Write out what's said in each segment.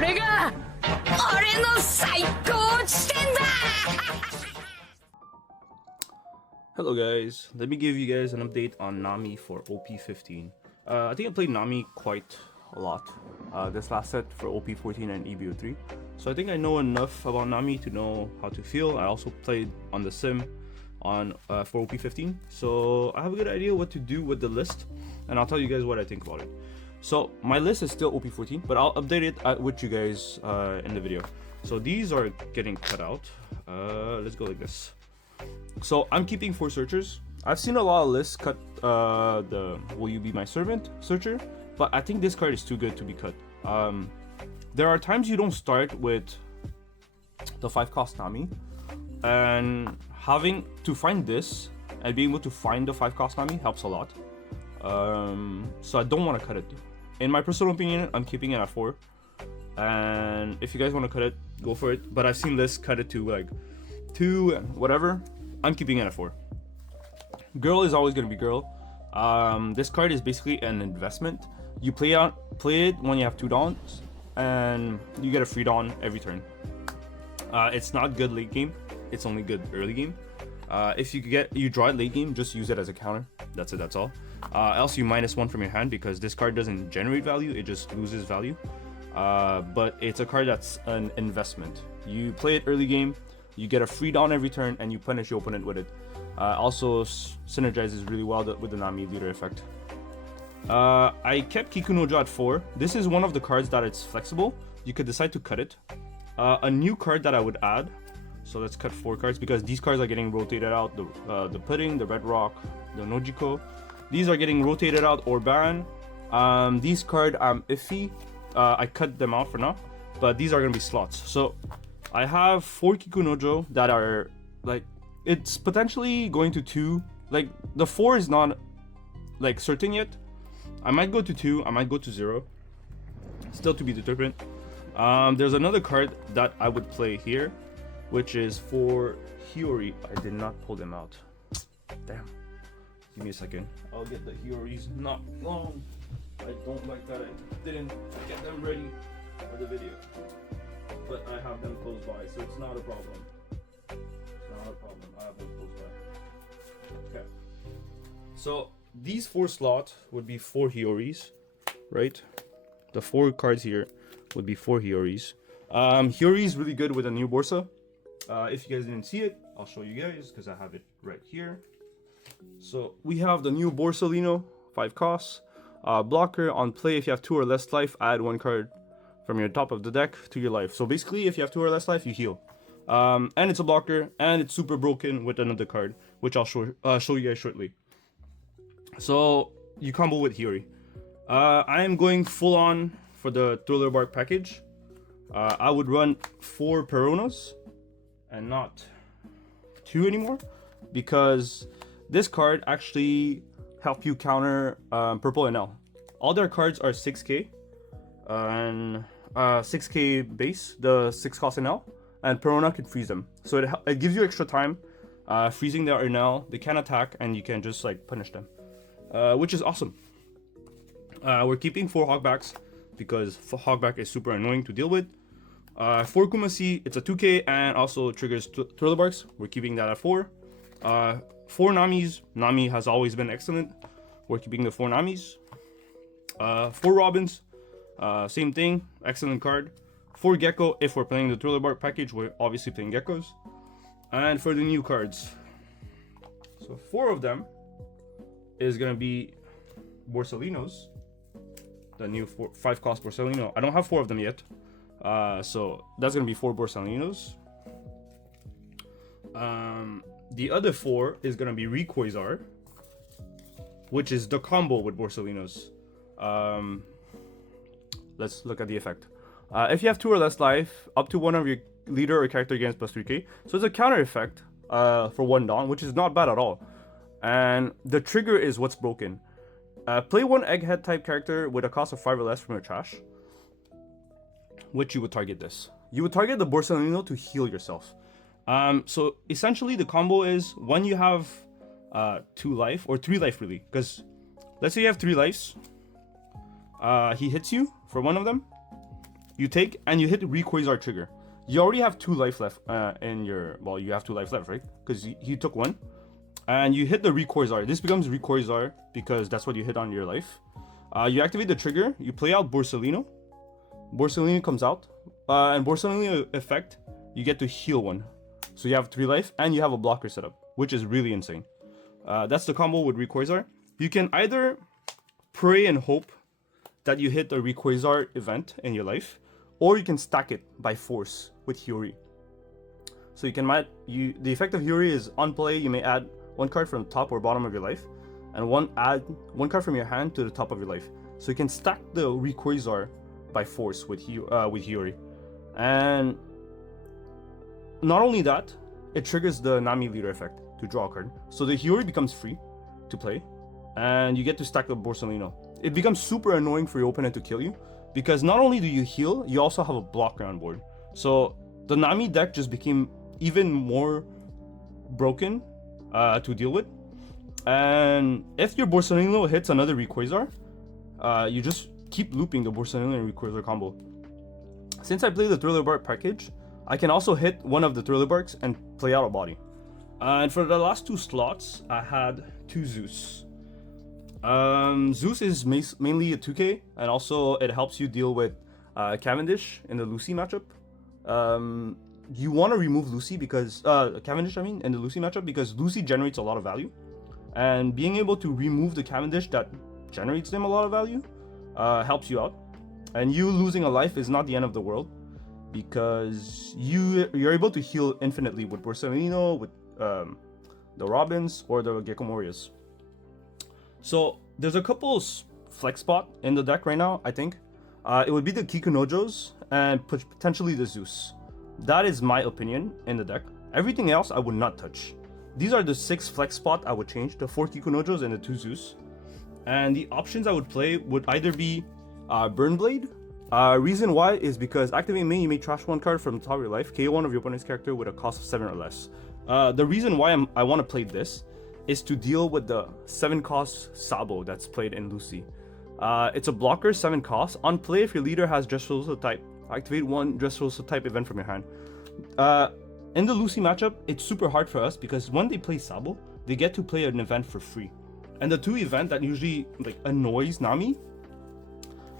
れが俺の最高地点だ Hello guys, let me give you guys an update on Nami for OP15. I think I played Nami quite a lot this last set for OP14 and EBO3. So I think I know enough about Nami to know how to feel. I also played on the sim on for OP15. So I have a good idea what to do with the list, and I'll tell you guys what I think about it. So my list is still OP14, but I'll update it with you guys in the video. So these are getting cut out. Let's go like this. So I'm keeping 4 searchers. I've seen a lot of lists cut the will you be my servant searcher, but I think this card is too good to be cut. There are times you don't start with the 5 cost Nami, and having to find this and being able to find the 5 cost Nami helps a lot. So I don't want to cut it. In my personal opinion, I'm keeping it at 4, and if you guys want to cut it, go for it. But I've seen lists cut it to like 2 and whatever. I'm keeping it at 4. Girl is always gonna be girl. This card is basically an investment. You play it when you have 2 dawns, and you get a free dawn every turn. It's not good late game. It's only good early game. If you draw it late game, just use it as a counter. That's it. That's all. Else you -1 from your hand because this card doesn't generate value. It just loses value. But it's a card that's an investment. You play it early game. You get a free dawn every turn, and you punish your opponent with it. Also synergizes really well with the Nami leader effect. I kept Kikunojo at 4. This is one of the cards that it's flexible. You could decide to cut it. A new card that I would add. So let's cut 4 cards because these cards are getting rotated out. The Pudding, the Red Rock, the Nojiko. These are getting rotated out or banned. These cards I'm iffy. I cut them out for now, but these are gonna be slots. So I have 4 Kikunojo that are like, it's potentially going to 2. Like the 4 is not like certain yet. I might go to 2. I might go to 0. Still to be determined. There's another card that I would play here, which is for Hiyori. I did not pull them out. Damn. Give me a second. I'll get the Hioris not long. I don't like that I didn't get them ready for the video. But I have them close by, so it's not a problem. It's not a problem. I have them close by. Okay. So these 4 slots would be 4 Hioris, right? The 4 cards here would be 4 Hioris. Hiyori is really good with a new Borsa. If you guys didn't see it, I'll show you guys because I have it right here. So we have the new Borsalino, 5 costs. Blocker on play, if you have 2 or less life, add 1 card from your top of the deck to your life. So basically, if you have 2 or less life, you heal. And it's a blocker, and it's super broken with another card, which I'll show you guys shortly. So you combo with Hiyori. I am going full on for the Thriller Bark package. I would run 4 Peronas and not 2 anymore, because this card actually help you counter purple and L. All their cards are 6k and 6k base, the 6 cost NL, and Perona can freeze them. So it gives you extra time freezing their NL. They can attack and you can just like punish them, which is awesome. We're keeping 4 Hogbacks because Hogback is super annoying to deal with. 4 Kumasi, it's a 2k and also triggers Thriller Barks. We're keeping that at 4. 4 Namis. Nami has always been excellent. We're keeping the 4 Namis. 4 Robins. Same thing. Excellent card. 4 Gecko. If we're playing the Thriller Bark package, we're obviously playing Geckos. And for the new cards, so 4 of them is going to be Borsalinos. The new 5 cost Borsalino. I don't have 4 of them yet. So that's going to be 4 Borsalinos. The other 4 is going to be Re-Quasar, which is the combo with Borsalinos. Let's look at the effect. If you have 2 or less life, up to 1 of your leader or character gains plus 3k. So it's a counter effect for 1 dawn, which is not bad at all. And the trigger is what's broken. Play 1 egghead type character with a cost of 5 or less from your trash, which you would target this. You would target the Borsalino to heal yourself. So essentially the combo is when you have 2 life or 3 life really, because let's say you have 3 lives, he hits you for 1 of them, you take and you hit the Re-Quasar trigger. You already have 2 life left in your, well, you have 2 life left, right? Because he took 1. And you hit the Re-Quasar. This becomes Re-Quasar because that's what you hit on your life. You activate the trigger, you play out Borsalino. Borsalino comes out. And Borsalino effect, you get to heal 1. So you have 3 life and you have a blocker setup, which is really insane. That's the combo with Re-Quasar. You can either pray and hope that you hit the Re-Quasar event in your life, or you can stack it by force with Hiyori. So you can the effect of Hiyori is on play, you may add 1 card from the top or bottom of your life, and add 1 card from your hand to the top of your life. So you can stack the Re-Quasar by force with Hiyori. And not only that, it triggers the Nami leader effect to draw a card. So the Hiyori becomes free to play, and you get to stack the Borsalino. It becomes super annoying for your opponent to kill you, because not only do you heal, you also have a blocker on board. So the Nami deck just became even more broken to deal with. And if your Borsalino hits another Re-Quasar, you just keep looping the Borsalino and Re-Quasar combo. Since I play the Thriller Bark package, I can also hit one of the Thriller Barks and play out a body. And for the last 2 slots, I had 2 Zeus. Zeus is mainly a 2k, and also it helps you deal with Cavendish in the Lucci matchup. You want to remove Lucci because Cavendish, in the Lucci matchup, because Lucci generates a lot of value, and being able to remove the Cavendish that generates them a lot of value helps you out. And you losing a life is not the end of the world, because you're able to heal infinitely with Borsalino, with the Robins, or the Gecko Morias. So there's a couple flex spot in the deck right now, I think. It would be the Kikunojos and potentially the Zeus. That is my opinion in the deck. Everything else I would not touch. These are the 6 flex spot I would change, the 4 Kikunojos and the 2 Zeus. And the options I would play would either be Burnblade. Reason why is because activating main, you may trash 1 card from the top of your life, KO 1 of your opponent's character with a cost of 7 or less. The reason why I want to play this is to deal with the 7 cost Sabo that's played in Lucci. It's a blocker, 7 cost. On play, if your leader has Dressrosa type, activate 1 Dressrosa type event from your hand. In the Lucci matchup, it's super hard for us because when they play Sabo, they get to play an event for free. And the 2 event that usually annoys Nami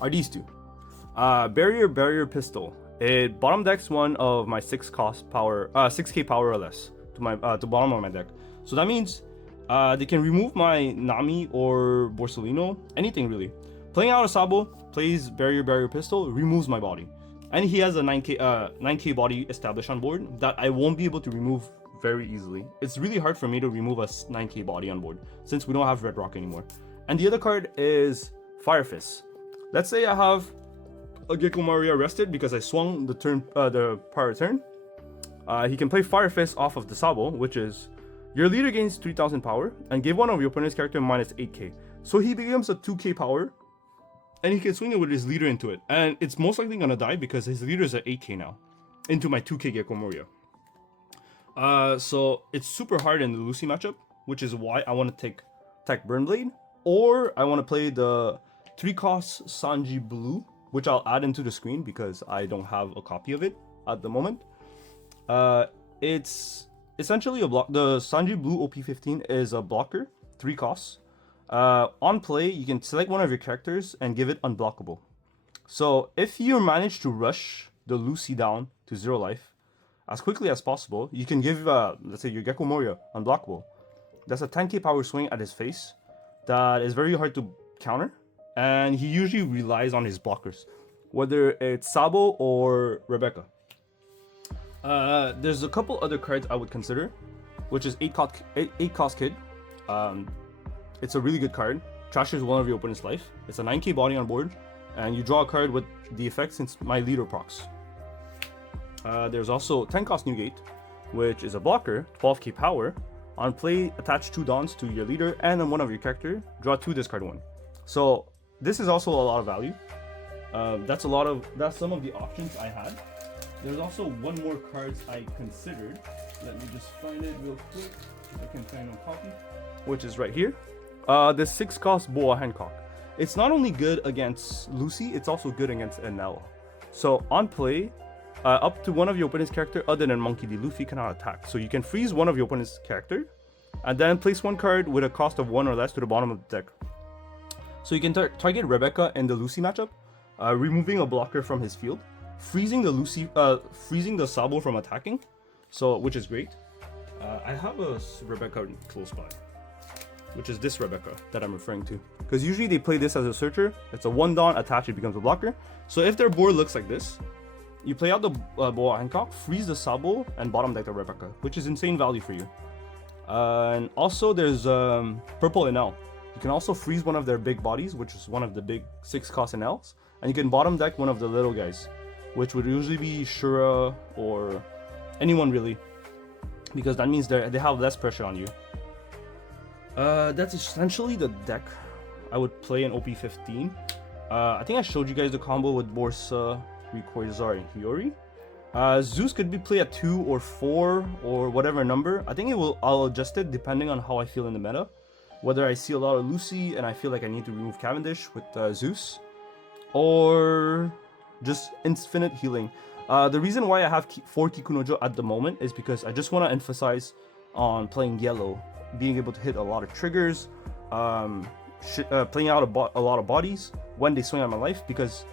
are these 2. Barrier Pistol. It bottom decks 1 of my 6k power or less to bottom of my deck. So that means they can remove my Nami or Borsalino, anything really. Playing out a Sabo, plays Barrier Pistol, removes my body. And he has a 9k body established on board that I won't be able to remove very easily. It's really hard for me to remove a 9k body on board since we don't have Red Rock anymore. And the other card is Fire Fist. Let's say I have a Gecko Maria rested because I swung the prior turn. He can play Fire Fist off of the Sabo, which is your leader gains 3000 power and give 1 of your opponent's character minus 8k. So he becomes a 2k power and he can swing it with his leader into it. And it's most likely gonna die because his leader is at 8k now into my 2k Gecko Moria. So it's super hard in the Lucci matchup, which is why I want to take Burnblade, or I want to play the 3 cost Sanji Blue, which I'll add into the screen because I don't have a copy of it at the moment. It's essentially a block. The Sanji Blue OP15 is a blocker, 3 costs. On play, you can select 1 of your characters and give it unblockable. So if you manage to rush the Lucci down to 0 life as quickly as possible, you can give, let's say, your Gecko Moria unblockable. That's a 10k power swing at his face that is very hard to counter, and he usually relies on his blockers, whether it's Sabo or Rebecca. There's a couple other cards I would consider, which is 8 cost Kid. It's a really good card. Trashes 1 of your opponent's life. It's a 9k body on board, and you draw a card with the effect since my leader procs. There's also 10 cost Newgate, which is a blocker, 12k power. On play, attach 2 Dons to your leader and on 1 of your character, draw 2, discard 1. So this is also a lot of value. That's some of the options I had. There's also 1 more card I considered. Let me just find it real quick if I can find a copy, which is right here. The 6 cost Boa Hancock. It's not only good against Lucci, it's also good against NL. So on play, up to one of your opponent's character other than monkey.d.Luffy cannot attack. So you can freeze one of your opponent's character, and then place one card with a cost of 1 or less to the bottom of the deck. So you can target Rebecca in the Lucci matchup, removing a blocker from his field, freezing the Sabo from attacking, so which is great. I have a Rebecca close by, which is this Rebecca that I'm referring to. Because usually they play this as a searcher. It's a 1-don, attach, it becomes a blocker. So if their board looks like this, you play out the Boa Hancock, freeze the Sabo, and bottom deck the Rebecca, which is insane value for you. And also there's Purple NL. You can also freeze one of their big bodies, which is one of the big 6-cost NLs. And you can bottom deck one of the little guys, which would usually be Shura or anyone really, because that means they have less pressure on you. That's essentially the deck I would play in OP15. I think I showed you guys the combo with Borsa, Re-Quasar, and Hiyori. Zeus could be played at 2 or 4 or whatever number. I think I'll adjust it depending on how I feel in the meta. Whether I see a lot of Lucci and I feel like I need to remove Cavendish with Zeus, or just infinite healing. The reason why I have 4 Kikunojo at the moment is because I just want to emphasize on playing yellow, being able to hit a lot of triggers, playing out a lot of bodies when they swing at my life, because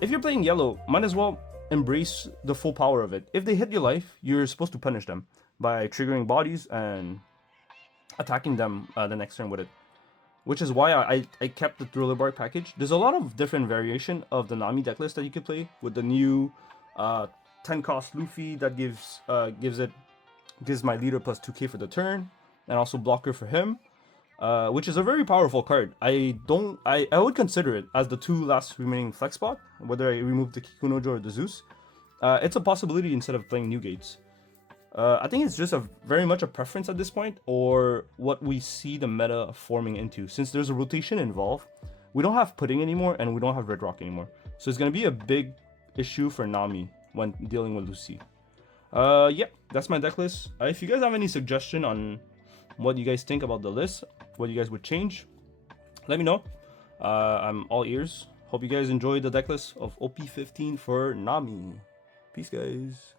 if you're playing yellow, might as well embrace the full power of it. If they hit your life, you're supposed to punish them by triggering bodies and attacking them the next turn with it. Which is why I kept the Thriller Bark package. There's a lot of different variation of the Nami decklist that you can play with the new 10-cost Luffy that gives my leader plus 2k for the turn, and also blocker for him, which is a very powerful card. I would consider it as the 2 last remaining flex spot, whether I remove the Kikunojo or the Zeus. It's a possibility instead of playing new gates. I think it's just very much a preference at this point, or what we see the meta forming into. Since there's a rotation involved, we don't have Pudding anymore, and we don't have Red Rock anymore. So it's going to be a big issue for Nami when dealing with Lucci. Yeah, that's my deck list. If you guys have any suggestion on what you guys think about the list, what you guys would change, let me know. I'm all ears. Hope you guys enjoyed the deck list of OP15 for Nami. Peace, guys.